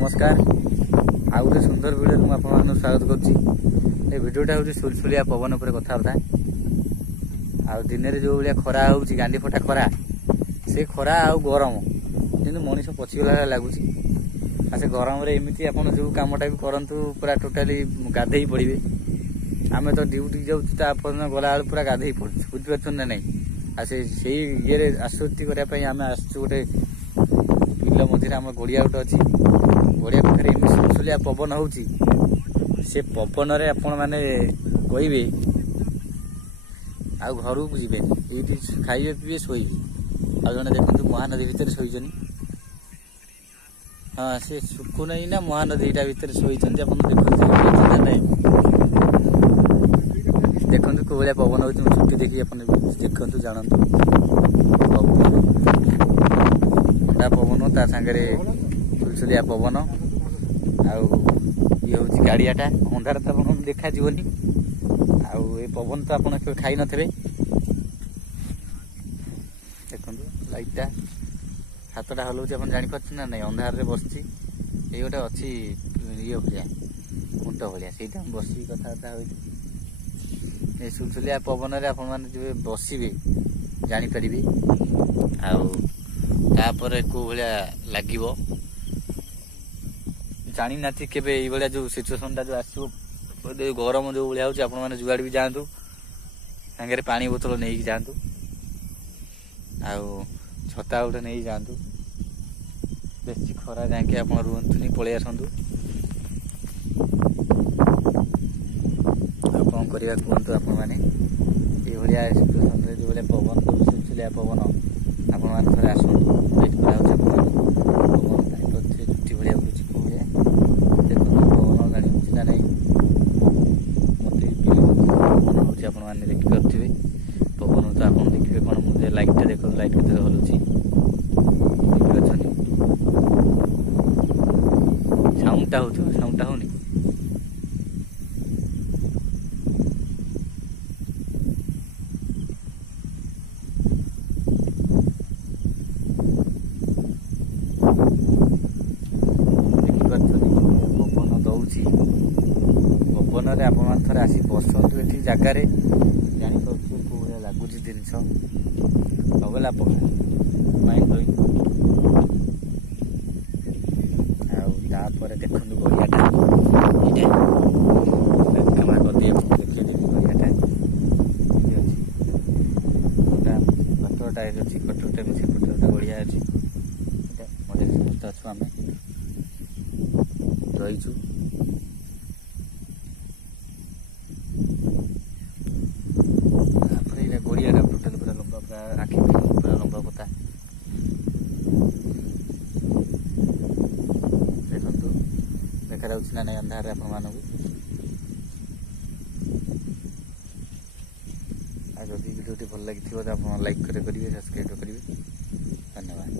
नमस्कार आउ गोटे सुंदर वीडियो में आपको स्वागत करुच्ची। भिडियोटा हूँ सुलसुलिया पवन उपर कथबार्ता आ दिन में जो भाया खरा हो गांडी फटा खरा से खरा आ गरम जमी मनीष पचिगला लगुच आ से गरम एमती आप जो कमटा भी करूँ पूरा टोटाली गाधे पड़े आम तो ड्यूटी जाऊँ गला पूरा गाधे पड़े बुझीपार ना नहीं आ से ये आश्वस्ति करने आम आस गोटे बिल मझे आम गड़िया गोटे अच्छी गड़िया पाखे एम सुलसुलिया पवन हो से पवन आपण मैंने कहे आ घर को जी ये खाइबे पीबे शोबे आ जड़े देखते महानदी भितर शोचन हाँ से सुकुन ना महानदीटा भितर शोचन देखते कौ भाया पवन हो छुट्टी देखिए देखु जानतु ठंडा पवन ता सांगे सुलसुलिया पवन आउ ये हूँ गाड़ियाटा अंधार तो आप देखा जीवनी आउ ए पवन तो आप खाई न देखु लाइटा हाथटा हलाऊँ आप जापर ना नहीं अंधार बस ये गोटे अच्छी ये भाया खुंट भाया से बस कथबार्ता हो सुलसुलिया पवन आपने बसवे जापर आपर कौ भाया लगे जानी ना केबे ये जो सिचुएसन जो आसो गरम जो भाया हो मैंने जुआड़ भी जातु सांगे पानी बोतल नहीं जातु आउ छता गोटे नहीं जातु बेसी खरा जाके आप रुहतुनि पलि आसतु कौन करवा कहतु आप ये सिचुएसन जो भाया पवन सुलसुलिया पवन आप थे आसतु वेट कराऊँ पवन चुट्टी भाया बुझी कौ भाया देखो पवन जानी ना नहीं मत आप देखिपे पवन तो आप देखिए कौन मुझे लाइटा देख लाइट के हलुची साउंडटा हो साउंडटा होनी पवन दौची पवन आप थे आसी बसतु ये जगार जापर कौ भाया लगुच जिनस लगला पक्का माइंड ब्लोइंग आपर देखु गड़ियाटा कैमेरा कर दिए देखिए देवी गड़ियाटा अच्छी अच्छी कटोटा भी से गड़िया अच्छी मजा समस्त अच्छु आम रहीचु गड़िया टोटाल पूरा लंबा पूरा आखि पूरा लंबा पता देखु देखा ना नहीं अंधार आपको जदि वीडियो भल लगी तो आप लाइक करेंगे सब्सक्राइब करेंगे। धन्यवाद।